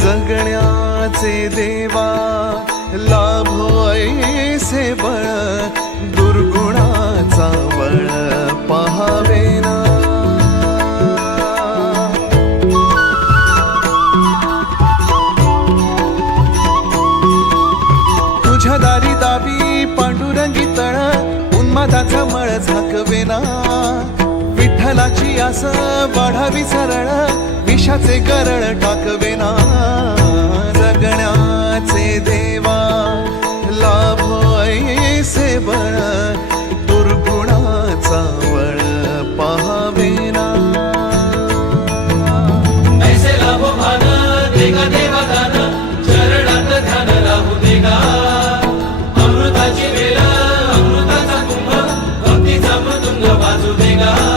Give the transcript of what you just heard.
जगण्याचे देवा लाभो ऐसे बळ दुर्गुणाचा बळ पहावे ना. तुझ्या दारी दावी पांडुरंगी तळ उन्मादाचा मळ झाकवेना विठ्ठलाची आस वाढावी सरळ विषाचे गरळ टाकवेना जगण्याचे देवा लाभो ऐसे बळ दुर्गुणाचा वळ पाहावेना ऐसे लाभो भान देगा देवा दान चरणात ध्यान राहू देगा. अमृताची वेळ अमृताचा कुंभ भक्तीचा मृदुंग वाजू देगा.